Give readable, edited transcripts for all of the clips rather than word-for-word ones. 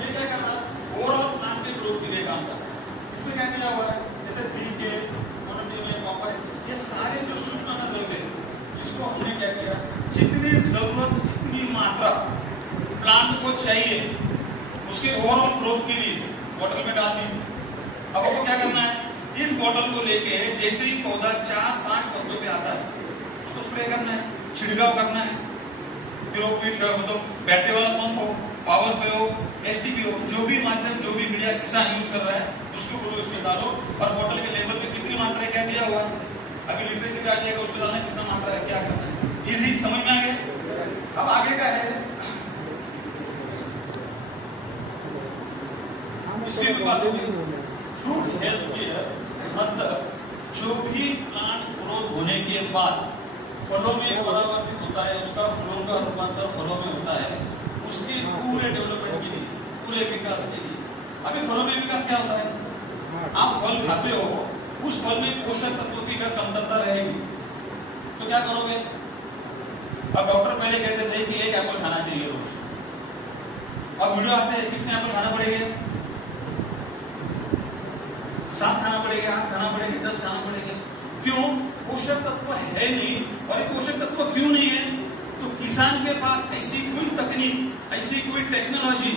ये क्या कर रहा है, ओवरऑल प्लांट के ग्रोथ के लिए काम कर रहा है। इसमें क्या दिया हुआ है, जैसे सिलिके, मोनोनियम, कॉपर, ये सारे जो सूक्ष्म द्रव्य है, इसको हमने क्या किया, जितनी जरूरत, जितनी मात्रा प्लांट को चाहिए उसके ओवरऑल ग्रोथ के लिए बॉटल में डाल दी। अब आपको क्या करना है, इस बॉटल को लेके जैसे ही पौधा 4-5 पत्तों पे आता है उसको स्प्रे करना है, छिड़काव करना है। पिरोक्विड का मतलब बैटरी वाला पंप हो, पावर स्प्रे हो, एसटीपी हो, जो भी माध्यम, जो भी मीडिया किसान यूज कर रहा है उसको बोलो इसमें डालो, और बॉटल के लेवल पे कितनी मात्रा है क्या दिया हुआ है, अभी लिटरेचर आ जाएगा उसमें डालना कितना मात्रा है, क्या करना है, इजी समझ में आ गया। अब आगे का है इसके बाद फ्रूट हेल्थ केयर, मतलब जो भी प्लांट ग्रोथ होने के बाद फलों में परावर्तित होता है, उसका फलों का रूपांतर फलों में होता है, उसके पूरे डेवलपमेंट के लिए, पूरे विकास के लिए। अभी फलों में विकास क्या होता है, आप फल खाते हो, उस फल में पोषक तत्वों की अगर कमतरता रहेगी तो क्या करोगे। अब डॉक्टर पहले कहते थे कि 1 एप्पल खाना चाहिए रोज, अब वीडियो आते हैं कितने एप्पल खाना पड़ेंगे, 7 खाना पड़ेगा, 8 खाना पड़ेगा, 10 खाना पड़ेगा। क्यों, पोषक तत्व है नहीं। और ये पोषक तत्व क्यों नहीं है, तो किसान के पास ऐसी कोई तकनीक, ऐसी कोई टेक्नोलॉजी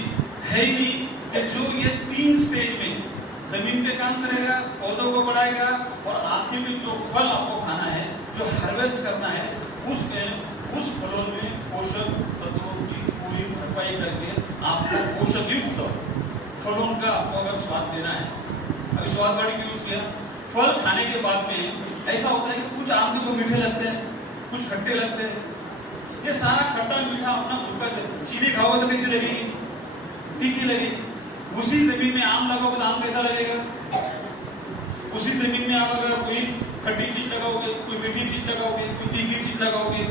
है ही नहीं कि जो ये 3 स्टेज में जमीन पे काम करेगा, पौधों को बढ़ाएगा, और आखिर में जो फल आपको खाना है, जो हार्वेस्ट करना है, उस फलों में पोषक तत्वों की पूरी भरपाई करके आपको पोषक युक्त फलों का आपको अगर स्वाद देना है। स्वाद गाड़ी की यूज किया, फल खाने के बाद में ऐसा होता है कि कुछ आम को मीठे लगते हैं, कुछ खट्टे लगते हैं। ये सारा खट्टा मीठा अपना खुद का, चीनी खाओगे तो कैसी लगेगी, तीखी लगेगी। उसी जमीन में आम लगाओगे तो आम कैसा लगेगा, उसी जमीन में आप अगर कोई खट्टी चीज लगाओगे, कोई मीठी चीज लगाओगे, कोई तीखी चीज लगाओगे,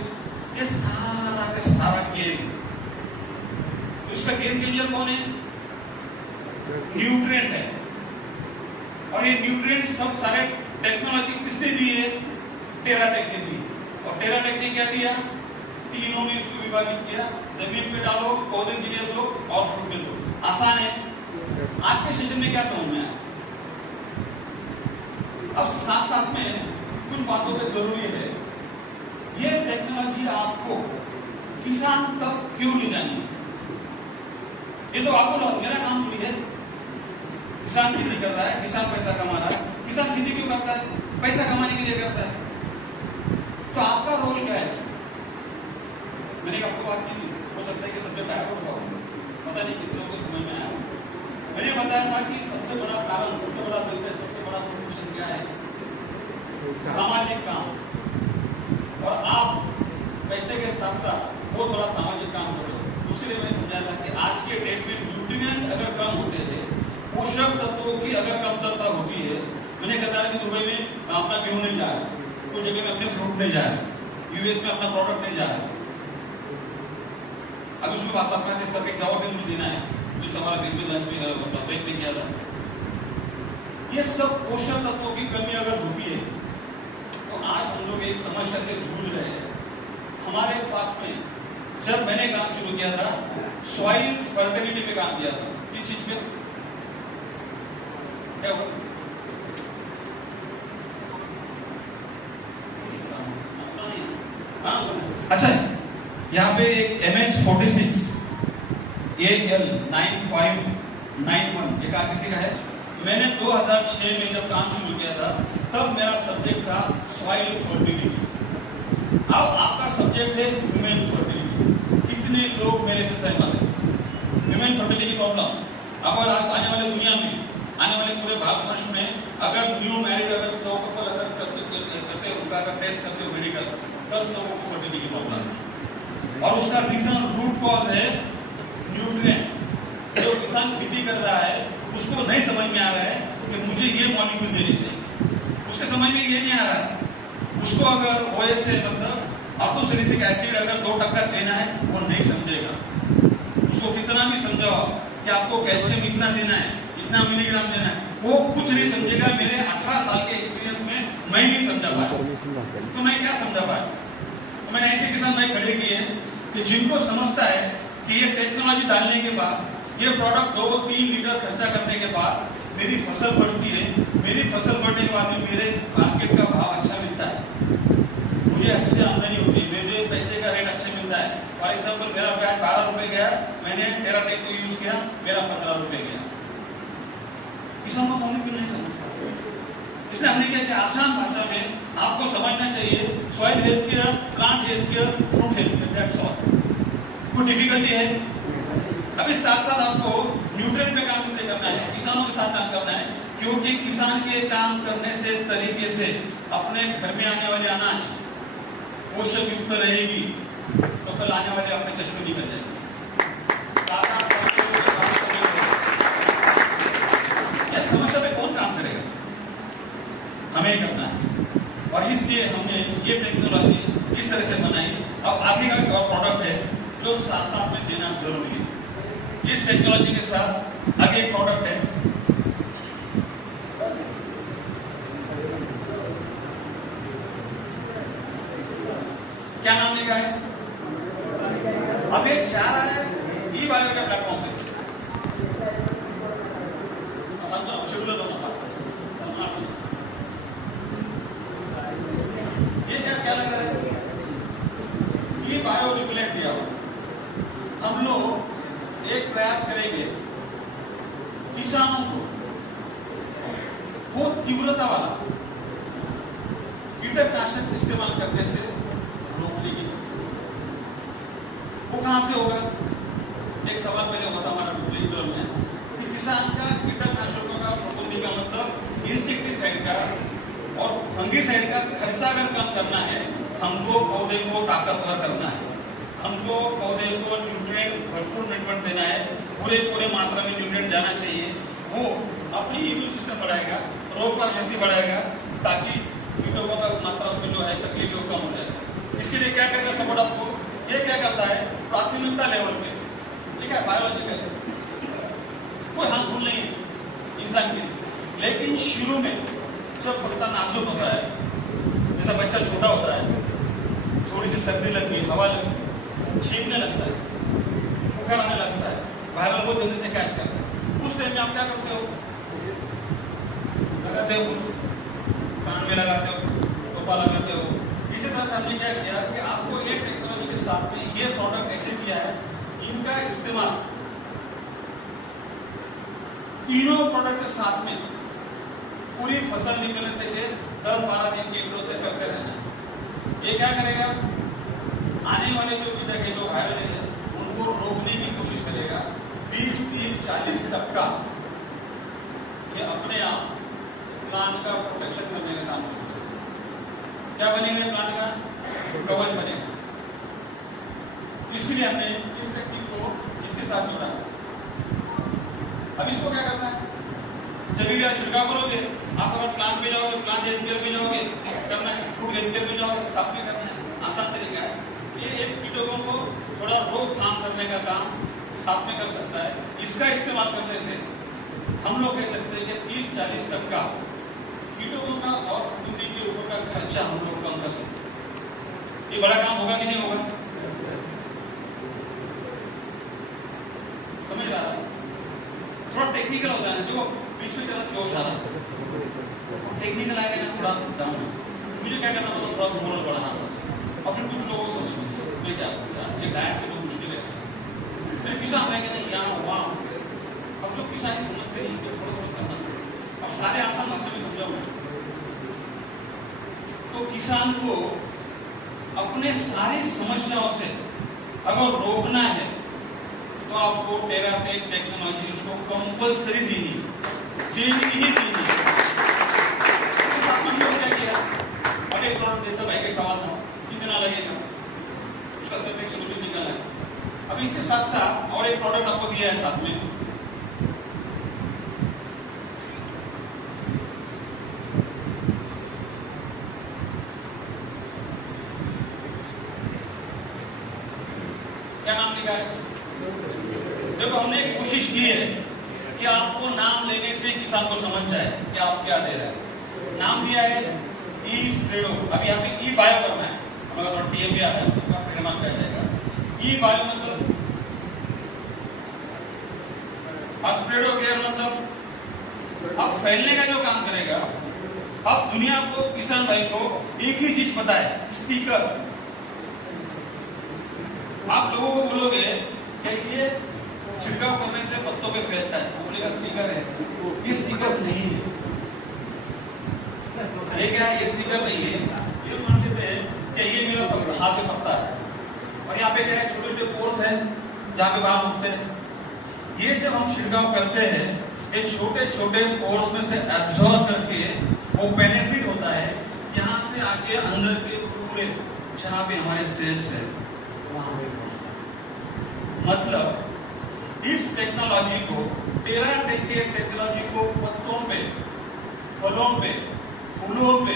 ये सारा का सारा गेम, उसका गेम चेंजर कौन है, न्यूट्रिएंट है। और ये न्यूट्रिएंट सब सारे टेक्नोलॉजी किसने दी है, टेराटेक ने दी। और टेराटेक ने क्या दिया, तीनों में इसको विभाजित किया, जमीन पे डालो, पौधे के लिए दो और फ्रूट में दो। आसान है। आज के सेशन में क्या समझ में आया, अब साथ साथ में कुछ बातों पे जरूरी है, ये टेक्नोलॉजी आपको किसान तक क्यों ले जानी है। ये तो आपको मेरा काम नहीं है, किसान खेती कर रहा है, किसान पैसा कमा रहा है। किसान खेती क्यों करता है, पैसा कमाने के लिए करता है। तो आपका रोल क्या है, मैंने आपको बात की, हो सकता है कि सब्जेक्ट आया होगा, पता नहीं कितने लोगों को समझ में आया। मैंने बताया था कि सबसे बड़ा कारण, सबसे बड़ा विषय, सबसे बड़ा कंट्रीब्यूशन क्या है, सामाजिक काम। और आप पैसे के साथ साथ बहुत बड़ा सामाजिक काम कर रहे हो। उसके लिए मैंने समझाया था कि आज के डेट में न्यूट्रिएंट अगर कम होते हैं, पोषक तत्वों की अगर कमतरता होती है, मैंने कहा कि दुबई में अपना गेहूं नहीं जा रहा, कोई जगह में अपने फ्रूट नहीं जा रहा, यूएस में अपना प्रोडक्ट नहीं जा रहा। अब उसमें पास अपना सबके जवाब भी मुझे देना है, जो हमारा बीच में लंच में ब्रेक में किया था। ये सब पोषक तत्वों की कमी अगर होती है तो आज हम लोग एक समस्या से जूझ रहे हैं। हमारे पास में जब मैंने काम शुरू किया था, सॉइल फर्टिलिटी पे काम किया था। किस चीज पे, क्या हुआ, अच्छा, यहाँ पे MH46 AL9591 ये कहा किसी का है। मैंने 2006 में जब काम शुरू किया था, तब मेरा सब्जेक्ट था सॉइल फर्टिलिटी। अब आपका सब्जेक्ट है ह्यूमन फर्टिलिटी। कितने लोग मेरे से सहमत हैं, ह्यूमन फर्टिलिटी प्रॉब्लम। अब आने वाले दुनिया में, आने वाले पूरे भारतवर्ष में अगर न्यू मैरिड अगर 100 कपल अगर करते उनका अगर टेस्ट करते हो मेडिकल, 10 लोगों को फर्टिलिटी प्रॉब्लम है। और उसका रीजन, रूट कॉज है न्यूट्रिएंट। जो किसान खेती कर रहा है उसको नहीं समझ में आ रहा है कि मुझे ये मॉलिक्यूल देनी चाहिए, उसके समझ में ये नहीं आ रहा है। उसको अगर OS मतलब ऑर्थोसैलिसिलिक एसिड अगर 2% देना है, वो नहीं समझेगा। उसको कितना भी समझाओ कि आपको कैल्शियम इतना देना है, इतना मिलीग्राम देना है, वो कुछ नहीं समझेगा। मेरे 18 साल के एक्सपीरियंस में मैं नहीं समझा पाया, तो मैं क्या समझा पाया। तो मैंने ऐसे किसान भाई खड़े किए कि जिनको समझता है कि ये टेक्नोलॉजी डालने के बाद ये प्रोडक्ट 2-3 लीटर खर्चा करने के बाद मेरी फसल बढ़ती है, मेरी फसल बढ़ने के बाद मेरे मार्केट का भाव अच्छा मिलता है, मुझे अच्छी आमदनी होती है, मेरे पैसे का रेट अच्छा मिलता है। फॉर एग्जाम्पल मेरा ब्याज 12 रुपए गया, मैंने टेराटेक को यूज किया, मेरा 15 रुपए गया। किसान को क्यों नहीं समझता? इसलिए हमने क्या किया, आसान भाषा में आपको समझना चाहिए soil health care, plant health care, fruit health care, that's all. कोई डिफिकल्टी है? अभी साथ साथ आपको न्यूट्रिएंट पे काम इसलिए करना है, किसानों के साथ काम करना है, क्योंकि किसान के काम करने से तरीके से अपने घर में आने वाली अनाज पोषक युक्त रहेगी, तो कल आने वाले अपने चश्मे निकल जाएंगे। इस समस्या पे कौन काम करेगा? हमें करना है, और इसलिए हमने ये टेक्नोलॉजी इस तरह से बनाई। अब आगे का प्रोडक्ट है जो साथ साथ में देना जरूरी है। इस टेक्नोलॉजी के साथ आगे एक प्रोडक्ट है, क्या नाम लिखा है? अब ये जा रहा है ई बायो के प्लेटफॉर्म पे। ये क्या लग रहा है? ये बायो रिप्लेंट दिया हुआ। हम लोग एक प्रयास करेंगे किसानों को बहुत तीव्रता वाला कीटनाशक इस्तेमाल करने से रोकने की। वो कहां से होगा? एक सवाल पहले हुआ था हमारा विद्रोह में कि किसान का कीटनाशकों का फफूंदी का मतलब इंसेक्टिसाइड का और फंगिसाइड का खर्चा अगर कम करना है, हमको पौधे को ताकतवर करना है, हमको पौधे को न्यूट्रिएंट भरपूर न्यूट्रिएंट देना है, पूरे मात्रा में न्यूट्रिएंट जाना चाहिए। वो अपनी इम्यून सिस्टम बढ़ाएगा, रोग प्रतिरोधक शक्ति बढ़ाएगा, ताकि कीटों का मात्रा उसमें जो है तकलीफ वो कम हो जाएगा। इसके लिए क्या करेगा सपोर्ट आपको? ये क्या करता है, प्राथमिकता लेवल पे, ठीक है, बायोलॉजिकल कोई हार्मफुल नहीं है इंसान के लिए, लेकिन शुरू में जब पत्ता नाजुक होता है, जैसा बच्चा छोटा होता है, थोड़ी सी सर्दी लग गई, हवा लग गई, छींकने लगता है, बुखार आने लगता है, वायरल बहुत जल्दी से कैच करता है। उस टाइम में आप क्या करते हो? लगाते हो, कान में लगाते हो, टोपा लगाते हो। इसी तरह से हमने क्या किया कि आपको ये टेक्नोलॉजी के साथ में ये प्रोडक्ट ऐसे दिया है, इनका इस्तेमाल तीनों प्रोडक्ट के साथ में पूरी फसल निकलने तक 10-12 दिन के इंटरवल करते रहना। ये क्या करेगा? आने वाले जो कीटक है, जो वायरल है, उनको रोकने की कोशिश करेगा। 20-30-40% ये अपने आप प्लांट का प्रोटेक्शन करने का काम शुरू करेगा। क्या बनेगा? प्लांट का कवच बनेगा। इसलिए हमने इस टेक्निक को इसके साथ जोड़ा। अब इसको क्या करना है? जब भी आप छिड़काव करोगे, आप अगर प्लांट में जाओगे, प्लांट हेल्थ केयर में जाओगे, करना है, फ्रूट हेल्थ केयर में जाओगे, साफ में करना है। आसान तरीका है। ये एक कीटकों को थोड़ा रोकथाम करने का काम साथ में कर सकता है। इसका इस्तेमाल करने से हम लोग कह सकते हैं कि 30-40% कीटकों का और फफूंदी के ऊपर का खर्चा हम लोग कम कर सकते हैं। ये बड़ा काम होगा कि नहीं होगा? समझ रहा है? थोड़ा टेक्निकल होता है, देखो बीच में जरा जोश आ रहा है, टेक्निकल आएगा ना थोड़ा डाउन। मुझे क्या करना पड़ता, थोड़ा मोरल बढ़ाना पड़ता। और फिर कुछ लोगों से मैं क्या ये गाय से तो मुश्किल है, फिर किसान रहेंगे नहीं यहाँ वहाँ। अब जो किसानी समझते नहीं, थोड़ा थोड़ा करना। अब सारे आसान भाषा में समझाऊंगा तो किसान को अपने सारी समस्याओं से अगर रोकना है तो आपको टेराटेक टेक्नोलॉजी उसको कंपल्सरी देनी ही देनी है। क्या किया? और एक प्रोडक्ट जैसा भाई के सवाल था, कितना लगेगा उसका सोल्यूशन निकाला है। अभी इसके साथ साथ और एक प्रोडक्ट आपको दिया है साथ में, क्या नाम लिखा है? देखो हमने एक कोशिश की है कि आपको नाम लेने से किसान को समझ जाए कि आप क्या दे रहे हैं। नाम दिया है ई स्प्रेडो। अभी यहाँ पे ई बायो करना है, हमारा टीएम भी आ रहा है, उसका ट्रेडमार्क किया जाएगा। ई बायो मतलब स्प्रेड ऑफ एयर मतलब अब फैलने का जो काम करेगा। अब दुनिया को, किसान भाई को एक ही चीज पता है, स्पीकर। आप लोगों को बोलोगे कि ये छिड़काव करने से पत्तों पे फैलता है, वो बोलेगा स्पीकर है। ये स्पीकर नहीं है। ये क्या है? ये स्पीकर नहीं है। ये मान लेते हैं कि ये मेरा हाथ का पत्ता है और यहाँ पे क्या है, छोटे छोटे पोर्स है जहाँ पे बाल उगते हैं। ये जब हम छिड़काव करते हैं, ये छोटे छोटे पोर्स में से एब्जॉर्ब करके वो पेनिट्रेट होता है, यहाँ से आके अंदर के पूरे जहाँ पे हमारे सेल्स है वहां पे पहुंचता है। मतलब इस टेक्नोलॉजी को, टेराटेक के टेक्नोलॉजी को पत्तों पे, फलों पे, फूलों पे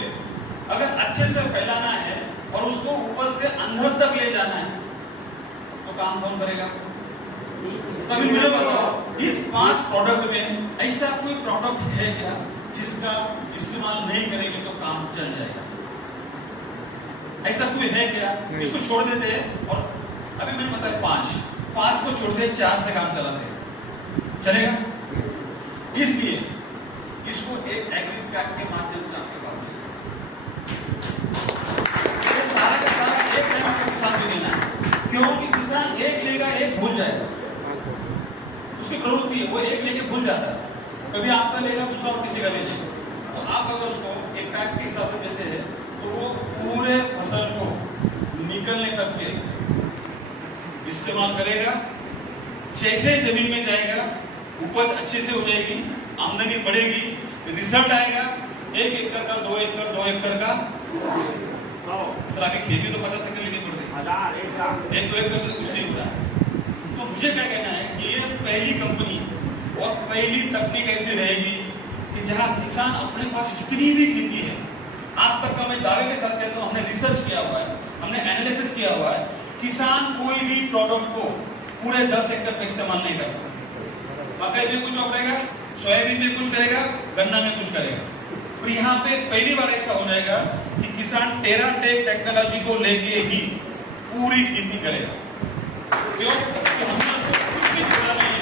अगर अच्छे से फैलाना है और उसको ऊपर से अंदर तक ले जाना है तो काम कौन करेगा? कभी मुझे बताओ, इस 5 प्रोडक्ट में ऐसा कोई प्रोडक्ट है क्या जिसका इस्तेमाल नहीं करेंगे तो काम चल जाएगा? ऐसा कोई है क्या? इसको छोड़ देते हैं और अभी मैंने बताया 5 को छोड़ते 4 से काम चलाते हैं, चलेगा? इसलिए इसको एक एग्री पैक के माध्यम से आपके पास ये सारा का सारा एक टाइम आपको किसान को देना है। क्योंकि किसान एक लेगा, एक भूल जाएगा। उसकी प्रवृत्ति है, वो एक लेके भूल जाता है। कभी आपका लेगा, दूसरा किसी का ले लेगा। तो आप अगर उसको एक पैक के हिसाब से देते हैं तो वो पूरे फसल को निकलने तक के इस्तेमाल करेगा। जैसे जमीन में जाएगा, उपज अच्छे से हो जाएगी, आमदनी बढ़ेगी, रिजल्ट आएगा। 1 एकड़ का, 2 एकड़, 2 एकड़ का, सर आगे खेती तो 50 एकड़ लेनी पड़ती है, 1-2 एकड़ से कुछ नहीं हो रहा है। तो मुझे क्या कहना है कि ये पहली कंपनी और पहली तकनीक ऐसी रहेगी कि जहां किसान अपने पास जितनी भी खेती है, आज तक का मैं दावे के साथ कहता हूं, हमने रिसर्च किया हुआ है, हमने एनालिसिस किया हुआ है, किसान कोई भी प्रोडक्ट को पूरे 10 एकड़ पे इस्तेमाल नहीं करता। मकई में कुछ करेगा, सोयाबीन में कुछ करेगा, गन्ना में कुछ करेगा। और यहाँ पे पहली बार ऐसा हो जाएगा कि किसान टेराटेक टेक्नोलॉजी को लेके ही पूरी खेती करेगा। क्यों? कि हमने उसको कुछ भी जोड़ा नहीं है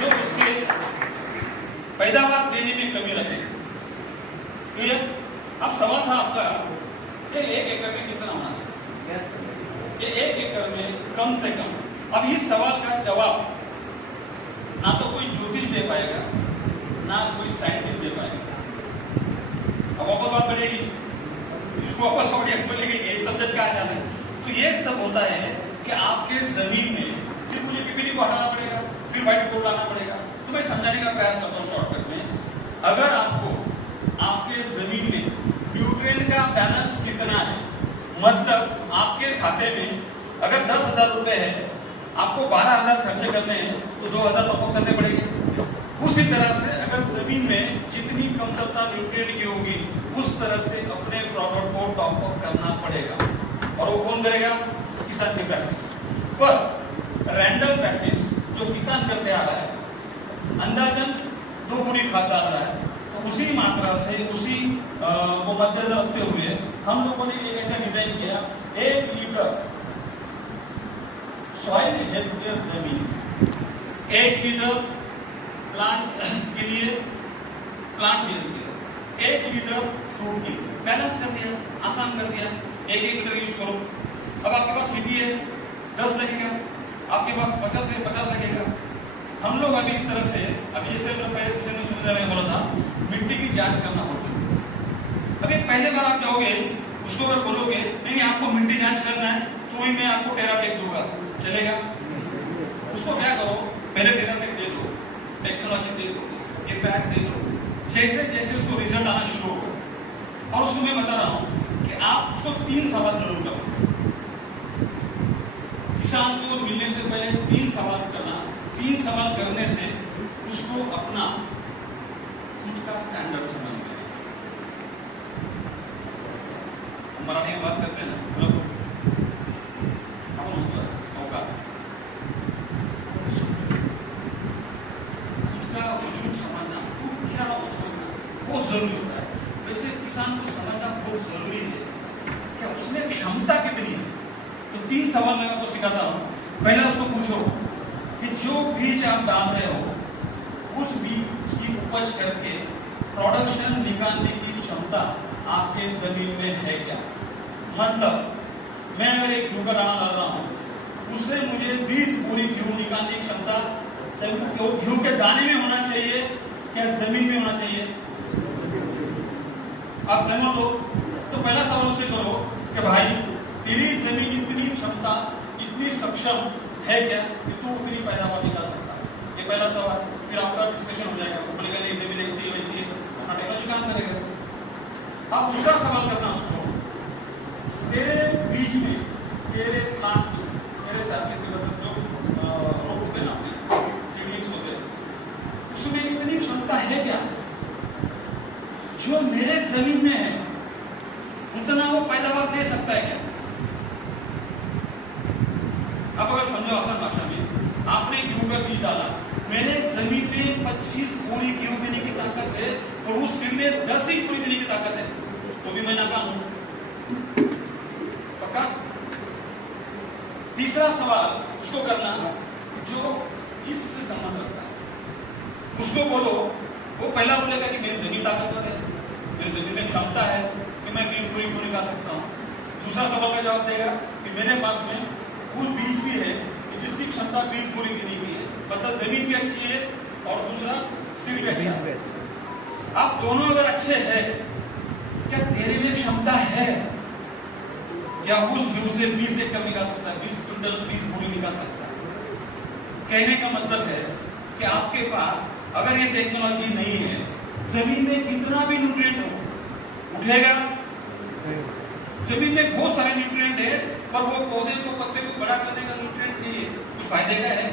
जो उसके पैदावार देने में कमी रहे। क्लियर? अब सवाल था आपका कि 1 एकड़ में कितना होना चाहिए? कि 1 एकड़ में कम से कम, अब इस सवाल का जवाब ना तो कोई ज्योतिष दे पाएगा, ना कोई साइंटिस्ट दे पाएगा। अब वापस बात बढ़ेगी, वापस बोलेगी ये सब जज का आ जाना है। तो ये सब होता है कि आपके जमीन में फिर मुझे पीपीटी को हटाना पड़ेगा, फिर व्हाइट बोर्ड लाना पड़ेगा। तो मैं समझाने का प्रयास करता हूँ शॉर्टकट में। अगर आपको आपके जमीन में न्यूट्रिएंट का बैलेंस कितना है, मतलब आपके खाते में अगर 10,000 रुपए है, आपको 12,000 खर्चे करने हैं तो 2,000 टॉपअप करने पड़ेंगे। उसी तरह से अगर जमीन में जितनी कमतरता न्यूट्रिएंट की होगी, उस तरह से अपने प्रोडक्ट को टॉपअप करना पड़ेगा। और वो कौन करेगा? किसान की प्रैक्टिस। पर रैंडम प्रैक्टिस जो किसान करते आ रहा है, अंदाजन 2 गुनी खाद डाल रहा है, तो उसी मात्रा से उसी को मद्देनजर रखते हुए हम लोगों ने एक ऐसा डिजाइन किया, 1 लीटर सॉइल हेल्थ केयर जमीन, 1 लीटर प्लांट के लिए, plant health care, 1 litre fruit की, बैलेंस कर दिया, आसान कर दिया। 1-1 लीटर यूज करो। अब आपके पास खेती है, 10 लगेगा, आपके पास 50 है, 50 लगेगा। हम लोग अभी इस तरह से, अभी जैसे मैं पहले सेशन में बोला था, मिट्टी की जांच करना होता है। अभी पहले बार आप जाओगे, उसको अगर बोलोगे नहीं आपको मिट्टी जांच करना है तो ही मैं आपको टेराटेक दूंगा, चलेगा? उसको क्या करो, पहले टेराटेक दे दो, टेक्नोलॉजी दे दो, ये पैक दे दो, जैसे जैसे उसको रिजल्ट आना शुरू होगा। और उसको मैं बता रहा हूं कि आप उसको 3 सवाल जरूर करो। किसान को मिलने से पहले 3 सवाल करना। 3 सवाल करने से उसको अपना खुद का स्टैंडर्ड समझ में आएगा। मराठी में बात करते हैं ना, मतलब बहुत जरूरी होता है। वैसे किसान को समझना बहुत जरूरी है कि उसमें क्षमता कितनी है। तो 3 सवाल मैं आपको सिखाता हूं। पहला उसको पूछो कि जो बीज आप डाल रहे हो, उस उपज करके प्रोडक्शन निकालने की क्षमता आपके जमीन में है क्या? मतलब मैं अगर एक गेहूं का दाना डाल रहा हूं, उससे मुझे 20 बोरी गेहूं निकालने की क्षमता गेहूं के दाने में होना चाहिए क्या जमीन में होना चाहिए? आप सहमत हो? तो पहला सवाल उससे करो कि भाई तेरी जमीन इतनी क्षमता, इतनी सक्षम है क्या कि तू उतनी पैदावार निकाल सकता? ये पहला सवाल। फिर आपका डिस्कशन हो जाएगा, बोलेगा नहीं जमीन ऐसी वैसी है, अपना टेक्नोलॉजी काम करेगा। आप दूसरा सवाल करना उसको, तेरे बीज में, तेरे प्लांट में, तेरे साथी से मतलब जो रोप होते हैं ना, सीडलिंग्स होते हैं, उसमें इतनी क्षमता है क्या जो मेरे जमीन में है उतना वो पैदावार दे सकता है क्या? आप अगर समझो आसान भाषा में, आपने गेहूं का बीज डाला, मेरे जमीन में 25 बोरी गेहूं देने की ताकत है और उस सीड में 10 ही बोरी देने की ताकत है, तो भी मैं नाकाम हूं। पक्का? तीसरा सवाल उसको करना जो इससे संबंध रखता है, उसको बोलो, वो पहला बोलेगा कि मेरी जमीन ताकतवर है, मेरी जमीन में क्षमता है कि मैं गेहूं पूरी क्यों निकाल सकता हूं। दूसरा सवाल का जवाब देगा कि मेरे पास में कुछ बीज भी है जिसकी क्षमता 20 बोरी देने की है, मतलब जमीन भी अच्छी है और दूसरा सीड भी अच्छा है। आप दोनों अगर अच्छे हैं, क्या तेरे में क्षमता है क्या उस गेहूं से 20 एकड़ निकाल सकता है, 20 क्विंटल 20 बोरी निकाल सकता है? कहने का मतलब है कि आपके पास अगर ये टेक्नोलॉजी नहीं है, जमीन में कितना भी न्यूट्रिएंट हो उठेगा। जमीन में बहुत सारे न्यूट्रिएंट है पर वो पौधे को, पत्ते को बड़ा करने का न्यूट्रिएंट नहीं है, कुछ फायदे का है।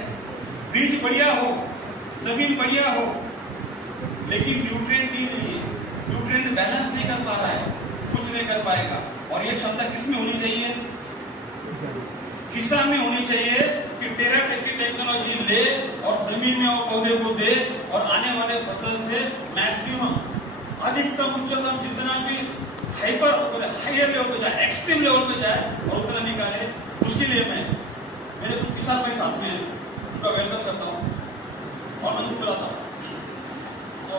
बीज बढ़िया हो, जमीन बढ़िया हो, लेकिन न्यूट्रिएंट ही नहीं है, न्यूट्रिएंट बैलेंस नहीं कर पा रहा है, कुछ नहीं कर पाएगा। और ये क्षमता किसमें होनी चाहिए? किसान में होनी चाहिए कि टेराटेक की टेक्नोलॉजी ले और जमीन में वो पौधे को दे और आने वाले फसल से मैक्सिमम, अधिकतम, उच्चतम, जितना भी हायर लेवल पे जाए, एक्सट्रीम लेवल पे जाए और उतना निकाले। उसके लिए मैं मेरे कुछ किसान भाई साथ में उनका वेलकम करता हूँ और मैं उनको बुलाता हूँ। तो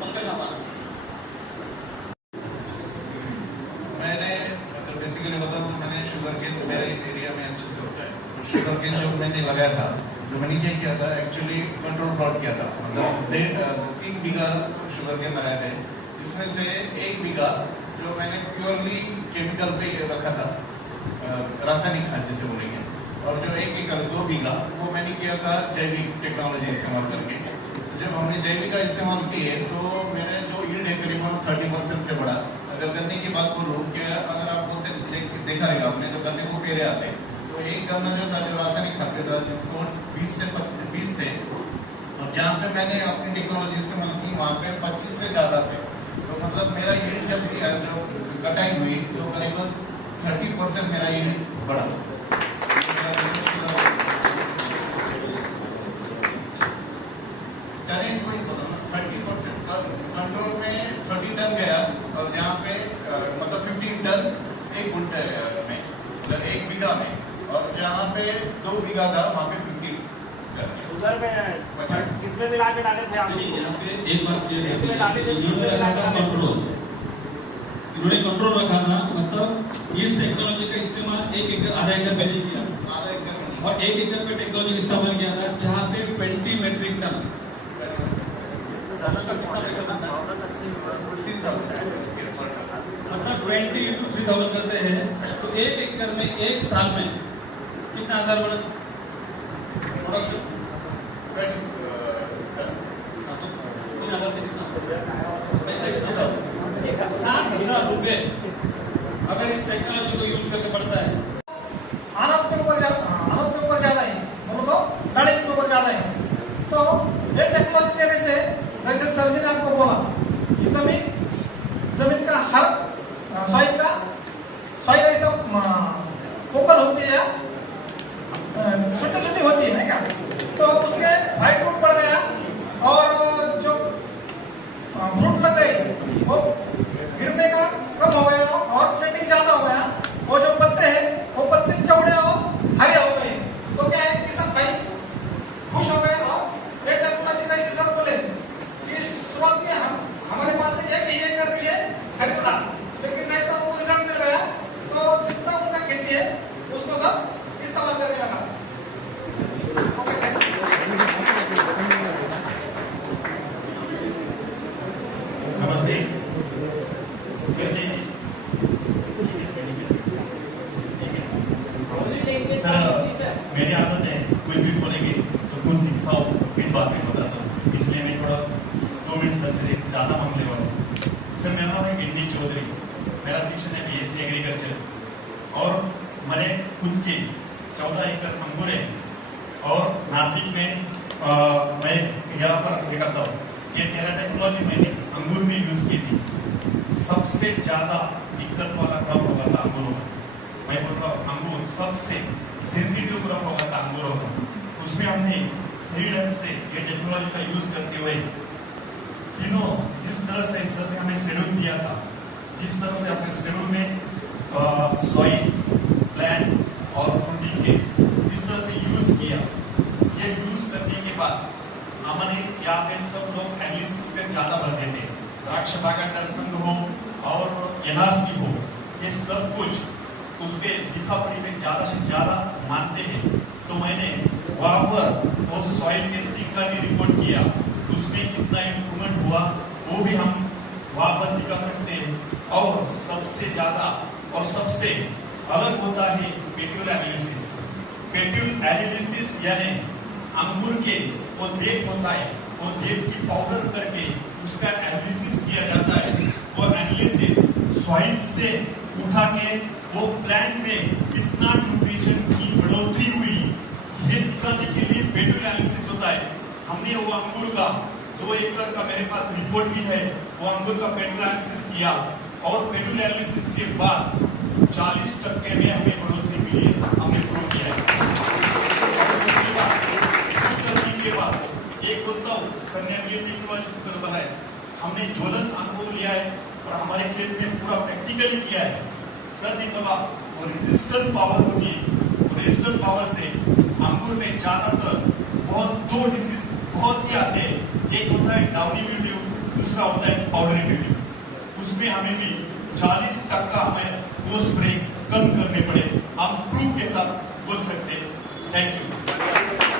पंकज हमारा मैंने मतलब बेसिकली बताऊँ तो मैंने शुगर केन मेरे एरिया में अच्छे से होता है। तो शुगर केन जो मैंने लगाया था, जो मैंने क्या किया था, एक्चुअली कंट्रोल प्लॉट किया था, मतलब 3 बीघा शुगर केन लगाए थे, जिसमें से 1 बीघा जो मैंने प्योरली केमिकल पे रखा था, रासायनिक खाद जैसे बोलेंगे, और जो 1 एकड़ 2 बीघा वो मैंने किया था जैविक टेक्नोलॉजी इस्तेमाल करके। जब हमने जैविक का इस्तेमाल किए तो मैंने जो यील्ड है करीबन 30% से बढ़ा। अगर गन्ने की बात बोलूँ कि अगर आप बोलते देखा रहेगा आपने, जो गन्ने को पेरे आते तो एक गन्ना जो था, जो रासायनिक खाद था, जिसको 20 से 25 थे, और जहाँ पे मैंने अपनी टेक्नोलॉजी इस्तेमाल की वहाँ पे 25 से ज्यादा थे। तो मतलब मेरा यील्ड जब कटाई हुई तो करीबन 30% मेरा यील्ड बढ़ा। करेंट वही बोला 30% कंट्रोल में 30 टन गया, और जहाँ पे मतलब 15 टन 1 गुंठे में, मतलब 1 बीघा में, और जहाँ पे 2 बीघा था वहाँ पे 50 उधर में 50 किसमें मिला के डाले थे आप? यहाँ पे एक बात क्लियर है, कंट्रोल, इन्होंने कंट्रोल रखा ना, मतलब इस टेक्नोलॉजी का इस्तेमाल 1 एकड़, आधा एकड़ पे नहीं किया, आधा एकड़ और 1 एकड़ पे टेक्नोलॉजी इस्तेमाल किया था जहाँ पे 20 मेट्रिक टन, मतलब 20 into 3000 करते हैं, तो 1 एकड़ में 1 साल में कितना हजार बना प्रोडक्शन? 3,000 से कितना पैसा एक्स्ट्रा? 60,000 रुपए अगर इस टेक्नोलॉजी को यूज करके पड़ता है। अनाज के ऊपर ज्यादा है, बोलो तो दाढ़ी के ऊपर ज्यादा है। तो ये टेक्नोलॉजी देने से, जैसे सर जी ने आपको बोला कि जमीन का हर सॉइल ऐसा ओपन होती है, छोटी होती है क्या, तो उसके हाइट रूट बढ़ गया और जो रूट लग गई वो गिरने का कम हो गया और सेटिंग ज्यादा हो गया, वो जो पत्ते हैं बात मैं बताता हूँ, इसलिए मैं थोड़ा 2 मिनट सर से ज़्यादा मांगने वाला हूँ। सर मेरा नाम है एनडी चौधरी, मेरा शिक्षण है बीएससी एग्रीकल्चर और मेरे खुद के 14 एकड़ अंगूर है और नासिक में मैं यहाँ पर ये करता हूँ कि टेरा टेक्नोलॉजी मैंने अंगूर में यूज की थी। सबसे ज्यादा दिक्कत वाला क्रॉप होगा था अंगूरों का। मैं बोल रहा हूँ अंगूर सबसे सेंसिटिव क्रॉप होगा था अंगूरों का। उसमें हमने सही ढंग से ये टेक्नोलॉजी का यूज करते हुए तीनों जिस तरह से सर ने हमें शेड्यूल दिया था, जिस तरह से अपने शेड्यूल में सॉइल, प्लांट और फूडिंग के जिस तरह से यूज किया, ये यूज करने के बाद हमने यहाँ पे सब लोग एनालिसिस पे ज्यादा भर देते, द्राक्ष बागायतदार संघ हो और एनआरसी हो, ये सब कुछ उस पे लिखा पढ़ी में ज्यादा से ज्यादा मानते हैं। तो मैंने वहां पर वो सॉइल टेस्टिंग का भी रिपोर्ट किया, उसमें कितना इम्प्रूवमेंट हुआ वो भी हम वहां पर दिखा सकते हैं। और सबसे ज्यादा और सबसे अलग होता है पेट्यूल एनालिसिस। पेट्यूल एनालिसिस यानी अंगूर के वो डेट होता है, वो डेट की पाउडर करके उसका एनालिसिस किया जाता है। वो एनालिसिस सॉइल से उठा के वो प्लांट में कितना न्यूट्रिशन की बढ़ोतरी हुई ये दिखाने के लिए पेट्यूल एनालिसिस होता है। हमने वो अंगूर का 2 एकड़ का मेरे पास रिपोर्ट भी है, वो अंगूर का पेट्यूल एनालिसिस किया और पेट्यूल एनालिसिस के बाद 40% में हमें बढ़ोतरी मिली है, हमने प्रूव किया है। के बाद एक होता सर ने अभी टेक्नोलॉजी बनाए, हमने ज्वलंत अनुभव लिया है और हमारे खेत में पूरा प्रैक्टिकली किया है। सर ने बोला वो रेजिस्टेंट पावर होती है, रेजिस्टेंट पावर से अंगूर में ज्यादातर बहुत 2 डिसीज बहुत ही आते हैं। एक होता है डाउनी मिल्ड्यू, दूसरा होता है पाउडरी मिल्ड्यू। उसमें हमें भी 40% हमें वो स्प्रे कम करने पड़े, हम प्रूफ के साथ बोल सकते हैं। Thank you.